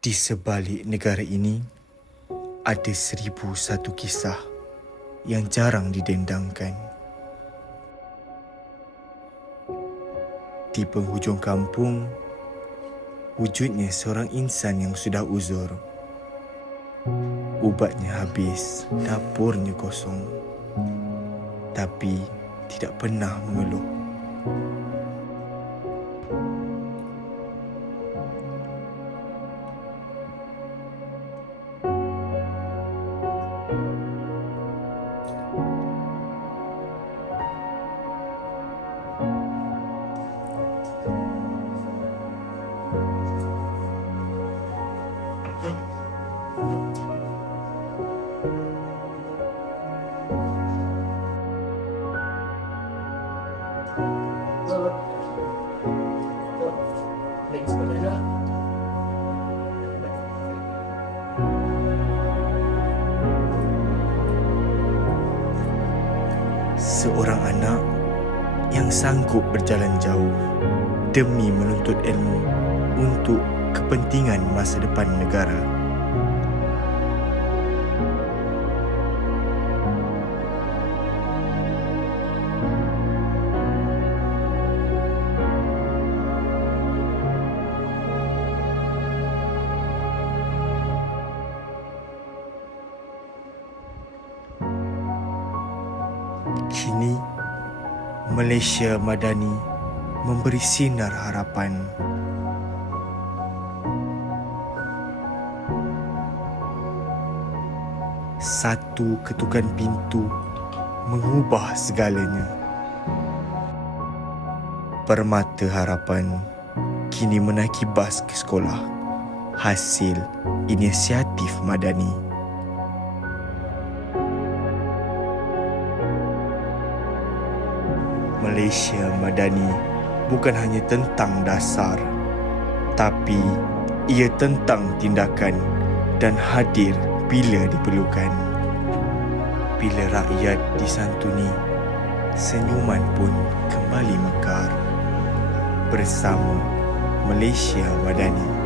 Di sebalik negara ini, ada 1001 kisah yang jarang didendangkan. Di penghujung kampung, wujudnya seorang insan yang sudah uzur. Ubatnya habis, dapurnya kosong. Tapi tidak pernah mengeluh. Seorang anak yang sanggup berjalan jauh demi menuntut ilmu untuk kepentingan masa depan negara. Kini, Malaysia Madani memberi sinar harapan. Satu ketukan pintu mengubah segalanya. Permata Harapan kini menaiki bas ke sekolah, hasil inisiatif Madani. Malaysia Madani bukan hanya tentang dasar, tapi ia tentang tindakan dan hadir bila diperlukan. Bila rakyat disantuni, senyuman pun kembali mekar. Bersama Malaysia Madani.